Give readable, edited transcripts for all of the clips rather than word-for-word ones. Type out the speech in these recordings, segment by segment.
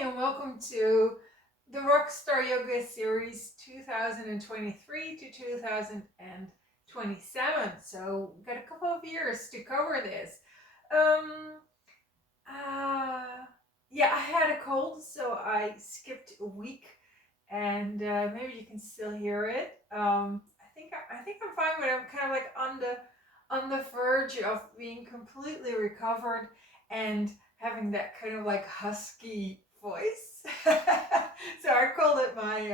and welcome to the Rockstar Yoga Series 2023 to 2027. So, we've got a couple of years to cover this. Um, yeah, I had a cold, so I skipped a week, and maybe you can still hear it. I think I'm fine, but I'm kind of like on the verge of being completely recovered and having that kind of like husky voice. So I called it my.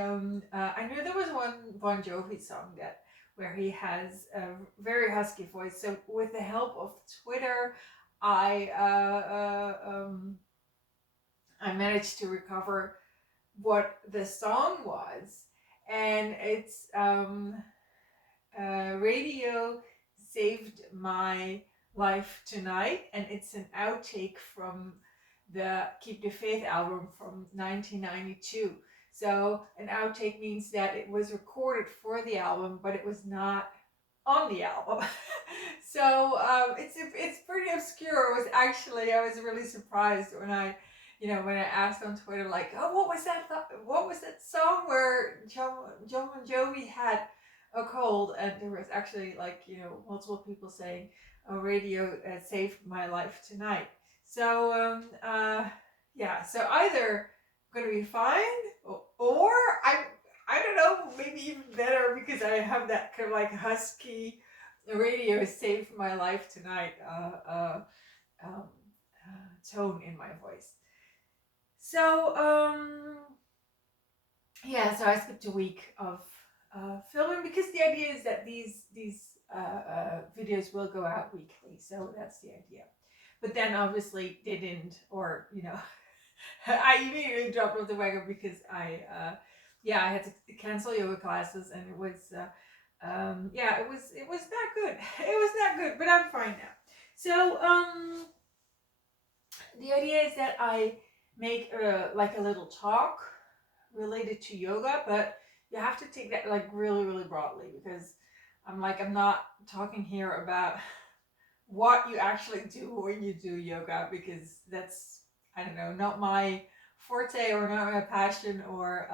I knew there was one Bon Jovi song that where he has a very husky voice. So with the help of Twitter, I I managed to recover what the song was, and it's radio saved my life tonight, and it's an outtake from the Keep the Faith album from 1992. So an outtake means that it was recorded for the album, but it was not on the album. So it's pretty obscure. It was actually, I was really surprised when I asked on Twitter, like, oh, what was that song where Jon Bon Jovi had a cold, and there was actually, like, multiple people saying, oh, radio saved my life tonight. So yeah, so either I'm gonna be fine, or I don't know, maybe even better, because I have that kind of like husky radio saved my life tonight um, tone in my voice. So yeah, so I skipped a week of filming, because the idea is that these videos will go out weekly. So that's the idea. But then obviously they didn't, or I immediately dropped off the wagon because I had to cancel yoga classes, and it was it was not good. It was not good, but I'm fine now. So the idea is that I make like a little talk related to yoga, but you have to take that like really, really broadly, because I'm not talking here about what you actually do when you do yoga, because that's, I don't know, not my forte or not my passion, or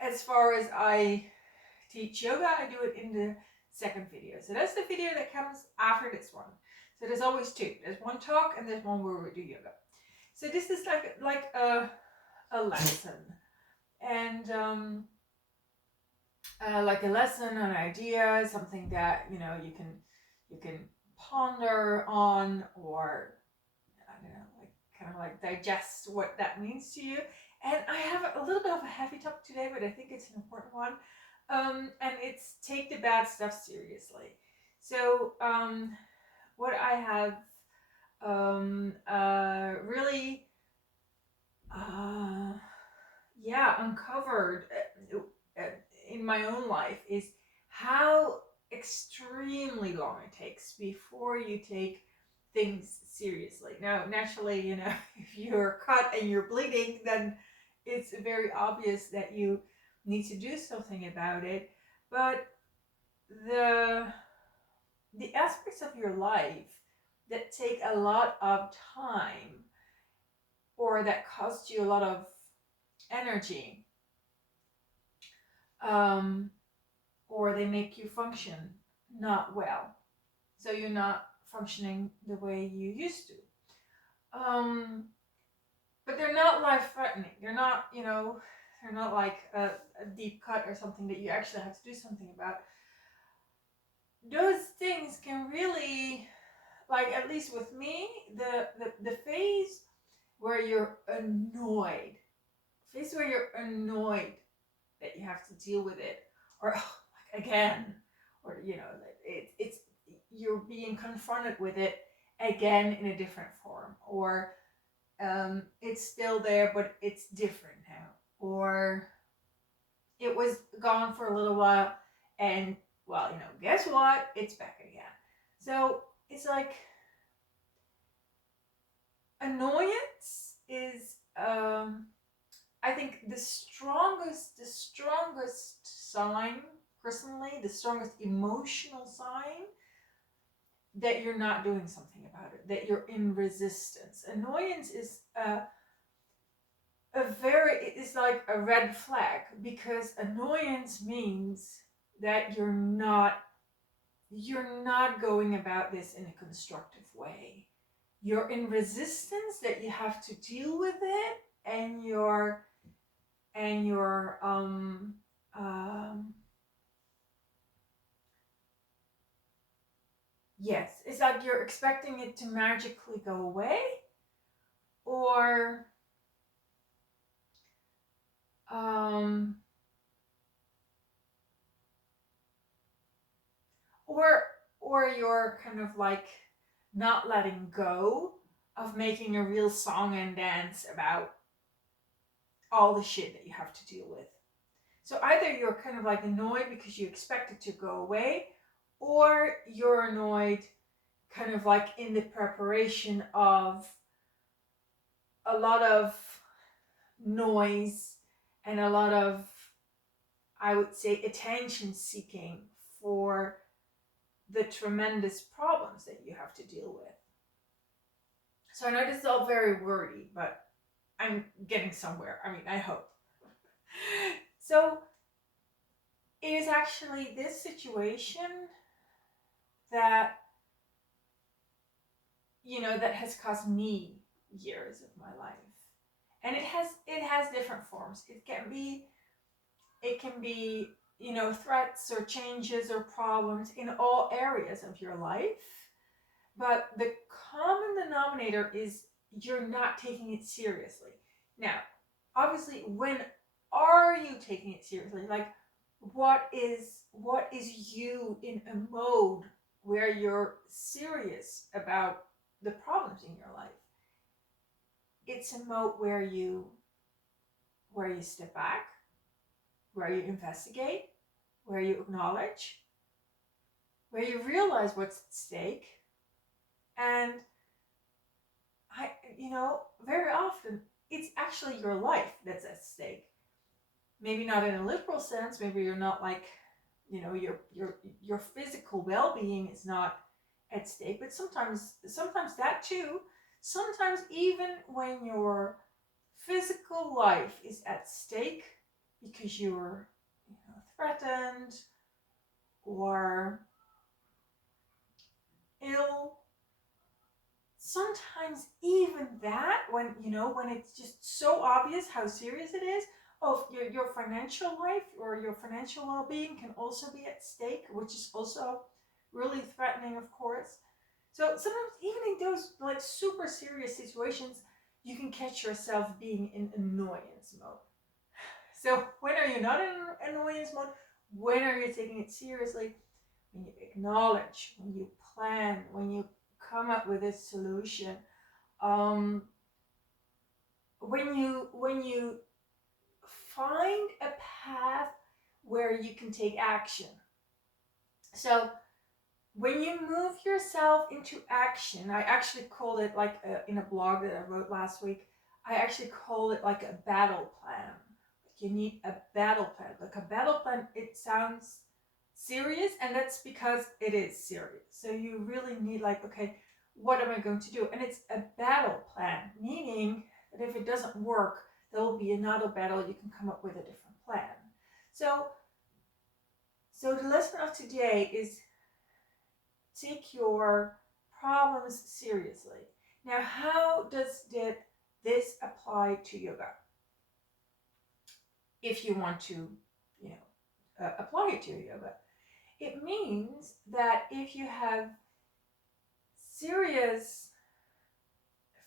as far as I teach yoga, I do it in the second video. So that's the video that comes after this one. So there's always two. There's one talk and there's one where we do yoga. So this is like a lesson, and like a lesson, an idea, something that you can ponder on, or I don't know, like kind of like digest what that means to you. And I have a little bit of a heavy topic today, but I think it's an important one. And it's take the bad stuff seriously. So what I have really uncovered uh, in my own life is how extremely long it takes before you take things seriously. Now, naturally, if you're cut and you're bleeding, then it's very obvious that you need to do something about it. But the the aspects of your life that take a lot of time, or that cost you a lot of energy, um, or they make you function not well. So you're not functioning the way you used to. But they're not life threatening. They're not like a deep cut or something that you actually have to do something about. Those things can really, like, at least with me, the phase where you're annoyed, that you have to deal with it, or like again, or it's you're being confronted with it again in a different form, or it's still there but it's different now, or it was gone for a little while, and well, guess what, it's back again. So it's like annoyance is I think the strongest sign, personally, the strongest emotional sign that you're not doing something about it, that you're in resistance. Annoyance is it's like a red flag, because annoyance means that you're not going about this in a constructive way. You're in resistance, that you have to deal with it, and you're yes, it's like you're expecting it to magically go away, or um or or you're kind of like not letting go of making a real song and dance about all the shit that you have to deal with. So either you're kind of like annoyed because you expect it to go away, or you're annoyed kind of like in the preparation of a lot of noise and a lot of, I would say, attention seeking for the tremendous problems that you have to deal with. So I know this is all very wordy, but I'm getting somewhere. I mean, I hope. So it is actually this situation that, that has cost me years of my life. And it has different forms. It can be threats or changes or problems in all areas of your life. But the common denominator is you're not taking it seriously. Now, obviously, when are you taking it seriously? Like, what is you in a mode where you're serious about the problems in your life? It's a mode where you step back, where you investigate, where you acknowledge, where you realize what's at stake. And very often it's actually your life that's at stake. Maybe not in a literal sense. Maybe you're not like, your physical well-being is not at stake. But sometimes that too. Sometimes even when your physical life is at stake because you're threatened or ill, sometimes even that, when it's just so obvious how serious it is, your financial life or your financial well-being can also be at stake, which is also really threatening, of course. So sometimes even in those like super serious situations, you can catch yourself being in annoyance mode. So when are you not in annoyance mode? When are you taking it seriously? When you acknowledge, when you plan, when you come up with a solution, when you find a path where you can take action. So when you move yourself into action, I actually called it like in a blog that I wrote last week, I actually called it like a battle plan. Like you need a battle plan. Like a battle plan, it sounds serious, and that's because it is serious. So you really need like, okay, what am I going to do? And it's a battle plan, meaning that if it doesn't work, there will be another battle. You can come up with a different plan. So the lesson of today is take your problems seriously. Now, how does this apply to yoga? If you want to, apply it to your yoga, it means that if you have serious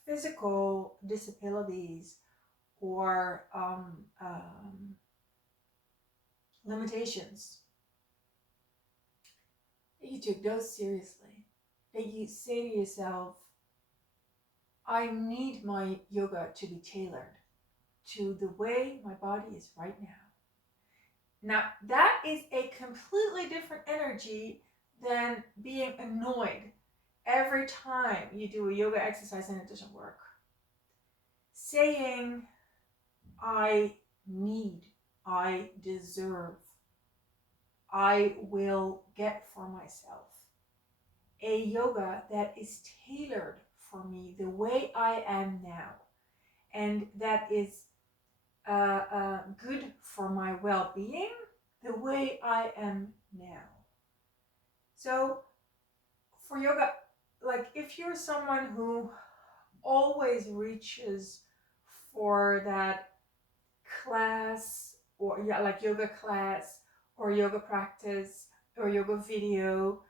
physical disabilities or limitations, that you take those seriously. That you say to yourself, I need my yoga to be tailored to the way my body is right now. Now, that is a completely different energy than being annoyed every time you do a yoga exercise and it doesn't work. Saying, I need, I deserve, I will get for myself a yoga that is tailored for me the way I am now, and that is good for my well-being the way I am now. So for yoga, like if you're someone who always reaches for that class, or yeah, like yoga class or yoga practice or yoga video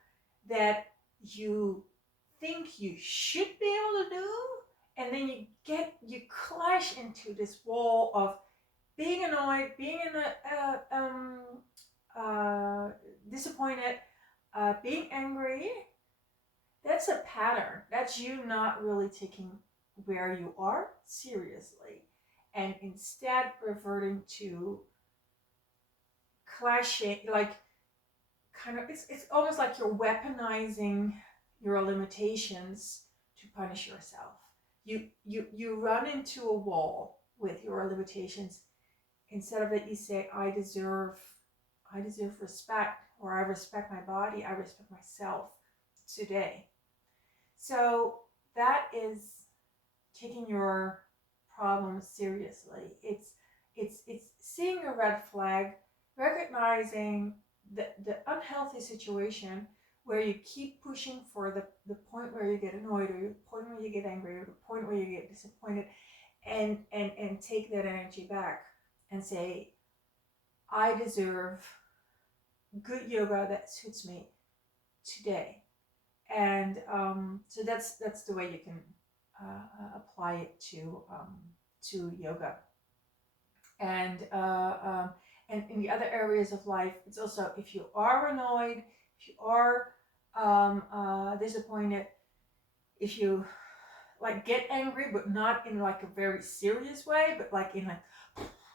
that you think you should be able to do, and then you clash into this wall of being annoyed, being disappointed, being angry. That's a pattern. That's you not really taking where you are seriously, and instead reverting to clashing, like kind of, it's almost like you're weaponizing your limitations to punish yourself. You run into a wall with your limitations. Instead of that, you say, I deserve respect, or I respect my body, I respect myself today. So that is taking your problems seriously. It's seeing a red flag, recognizing the unhealthy situation where you keep pushing for the point where you get annoyed, or the point where you get angry, or the point where you get disappointed, and take that energy back and say, I deserve good yoga that suits me today. And so that's the way you can apply it to yoga. And and in the other areas of life, it's also, if you are annoyed, if you are disappointed, if you like get angry, but not in like a very serious way, but like in like,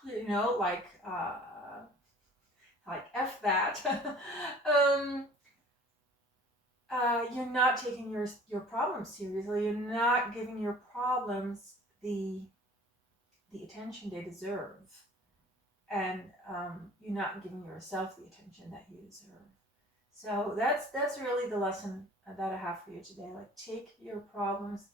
you know, like F that. You're not taking your problems seriously. You're not giving your problems the attention they deserve, and you're not giving yourself the attention that you deserve. So that's really the lesson that I have for you today. Like, take your problems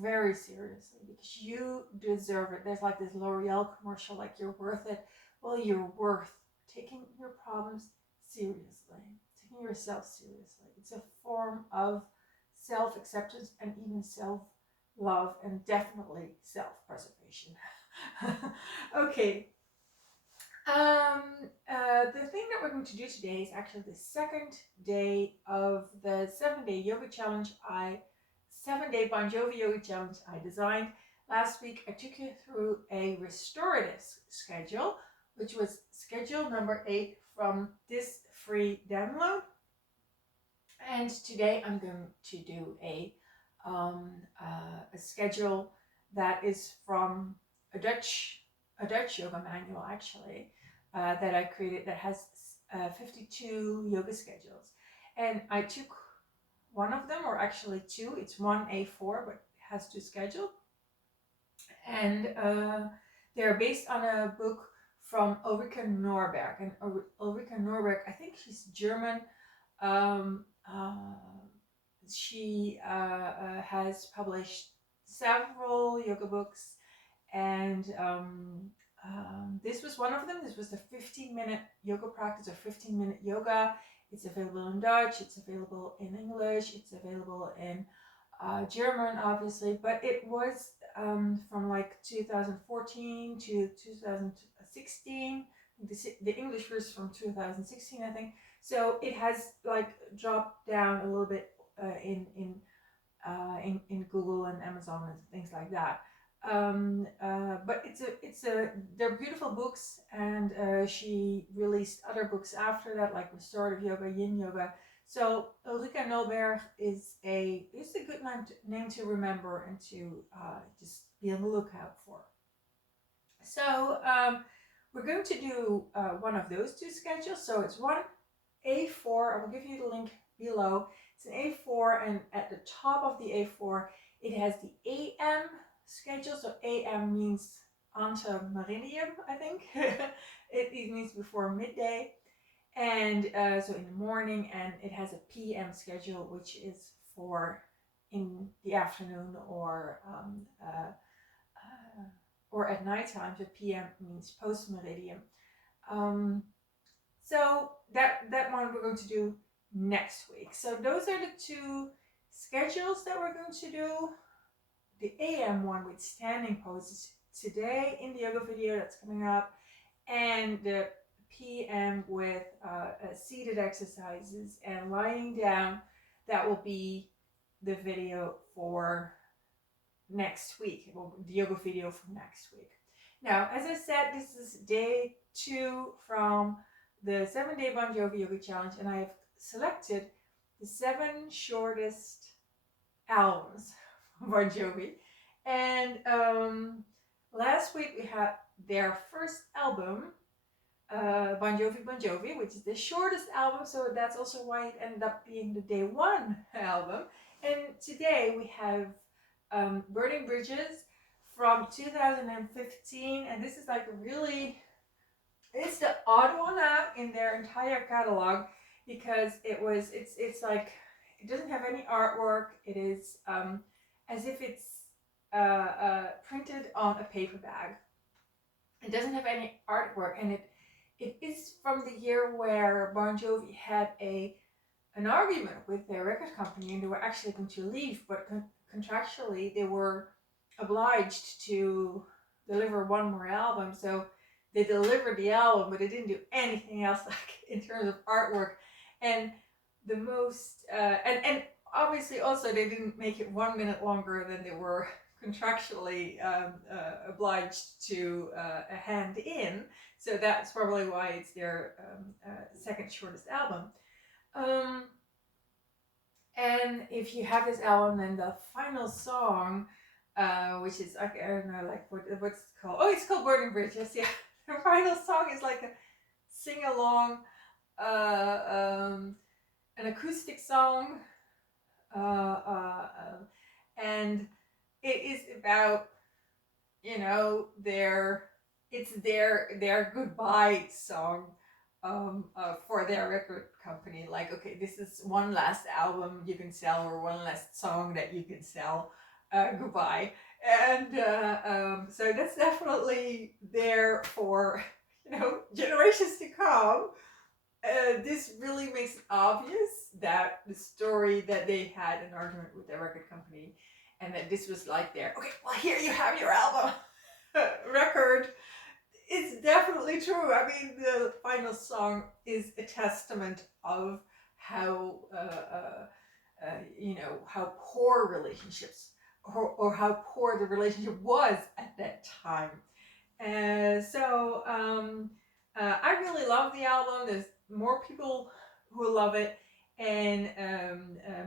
very seriously, because you deserve it. There's like this L'Oreal commercial, like, you're worth it. Well, you're worth taking your problems seriously, taking yourself seriously. It's a form of self-acceptance and even self-love, and definitely self-preservation. Okay. The thing that we're going to do today is actually the second day of the 7-day yoga challenge 7-day Bon Jovi Yoga Challenge I designed. Last week I took you through a restorative schedule, which was schedule number 8 from this free download. And today I'm going to do a schedule that is from a Dutch yoga manual, actually, that I created, that has 52 yoga schedules. And I took one of them, or actually two. It's one A4, but it has 2 schedules. And they're based on a book from Ulrike Norberg. And Ulrike Norberg, I think she's German. She has published several yoga books, and this was one of them. This was the 15-minute yoga practice, or 15-minute yoga. It's available in Dutch, it's available in English, it's available in German, obviously, but it was from like 2014 to 2016. The English version from 2016, I think. So it has like dropped down a little bit in Google and Amazon and things like that. But they're beautiful books, and she released other books after that, like Restorative Yoga, Yin Yoga. So Ulrike Norberg is a good name to remember, and to just be on the lookout for. So we're going to do one of those 2 schedules. So it's one A4. I will give you the link below. It's an A4, and at the top of the A4 it has the AM schedule. So AM means ante meridium, I think. it means before midday, and so in the morning. And it has a PM schedule, which is for in the afternoon, or or at nighttime, so PM means post meridian. So that one we're going to do next week. So those are the two schedules that we're going to do. The AM one with standing poses today in the yoga video that's coming up, and the PM with seated exercises and lying down, that will be the video for next week, well, the yoga video for next week. Now, as I said, this is day 2 from the 7-day Bon Jovi Yoga Challenge, and I have selected the 7 shortest albums of Bon Jovi. And last week we had their first album, Bon Jovi, which is the shortest album, so that's also why it ended up being the day 1 album. And today we have Burning Bridges from 2015, and this is like it's the odd one out in their entire catalog, because it's like, it doesn't have any artwork. It is as if it's printed on a paper bag. It doesn't have any artwork, and it is from the year where Bon Jovi had an argument with their record company, and they were actually going to leave, but contractually they were obliged to deliver one more album. So they delivered the album, but they didn't do anything else, like in terms of artwork. And the most and obviously also they didn't make it 1 minute longer than they were contractually obliged to hand in. So that's probably why it's their second shortest album. And if you have this album, then the final song, which is, I don't know, like what's it called? Oh, it's called Burning Bridges. Yeah, the final song is like a sing along, an acoustic song, and it is about, you know, their goodbye song for their record company. Like, okay, this is one last album you can sell, or one last song that you can sell. Goodbye. And so that's definitely there for, you know, generations to come. This really makes it obvious that the story that they had an argument with their record company, and that this was like their, okay, well, here you have your album record. It's definitely true. I mean, the final song is a testament of how you know, how poor relationships, or how poor the relationship was at that time. So I really love the album. There's more people who love it, and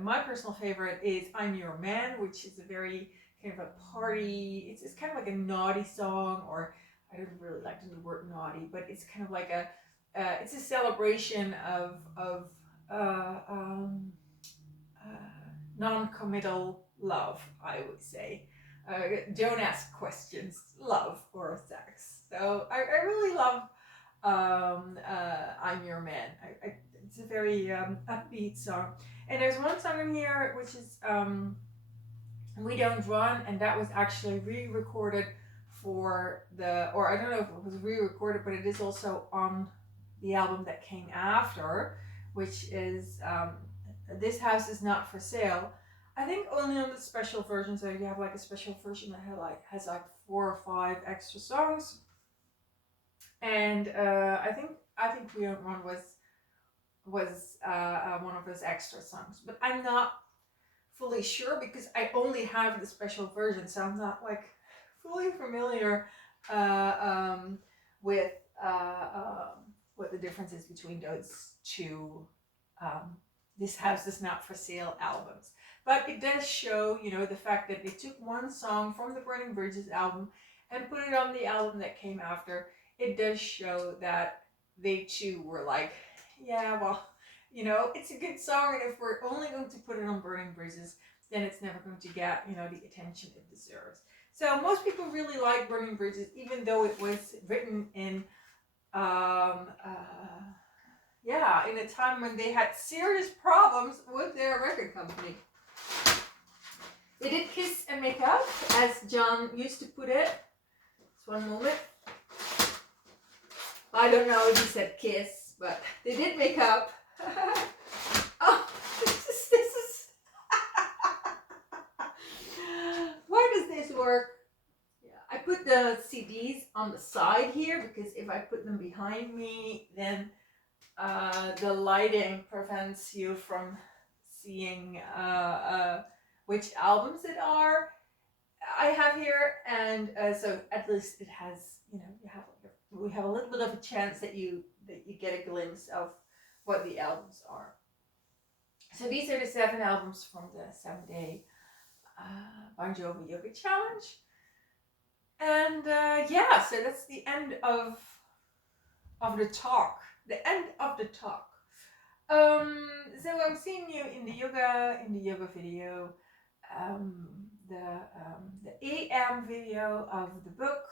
my personal favorite is "I'm Your Man," which is a very kind of a party. It's kind of like a naughty song, or I don't really like the word naughty, but it's kind of like it's a celebration of non-committal love, I would say. Don't ask questions, love, or sex. So I really love I'm Your Man. It's a very upbeat song. And there's one song in here which is We Don't Run, and that was actually re-recorded for or I don't know if it was re-recorded, but it is also on the album that came after, which is This House Is Not For Sale. I think only on the special version, so you have like a special version that has like 4 or 5 extra songs. And I think We Don't Run was one of those extra songs, but I'm not fully sure because I only have the special version, so I'm not like fully familiar with what the difference is between those two This House Is Not For Sale albums. But it does show, you know, the fact that they took one song from the Burning Bridges album and put it on the album that came after. It does show that they too were like, yeah, well, you know, it's a good song, and if we're only going to put it on Burning Bridges, then it's never going to get, you know, the attention it deserves. So most people really like Burning Bridges, even though it was written in in a time when they had serious problems with their record company. They did kiss and make up, as Jon used to put it. Just one moment. I don't know if he said kiss, but they did make up. Oh, this is why does this work? Yeah, I put the CDs on the side here because if I put them behind me, then the lighting prevents you from seeing which albums it are I have here, and so at least it has, you know, we have a little bit of a chance that you get a glimpse of what the albums are. So these are the 7 albums from the 7-day Bon Jovi Yoga Challenge, and yeah, so that's the end of the talk. The end of the talk. So I'm seeing you in the yoga video, the AM video of the book,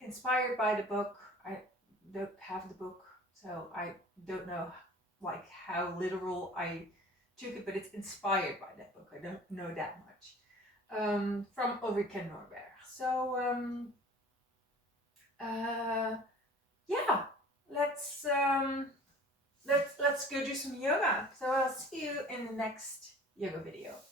inspired by the book. I don't have the book, so I don't know like how literal I took it, but it's inspired by that book. I don't know that much. From Ulrike Norberg. So yeah, let's go do some yoga. So I'll see you in the next yoga video.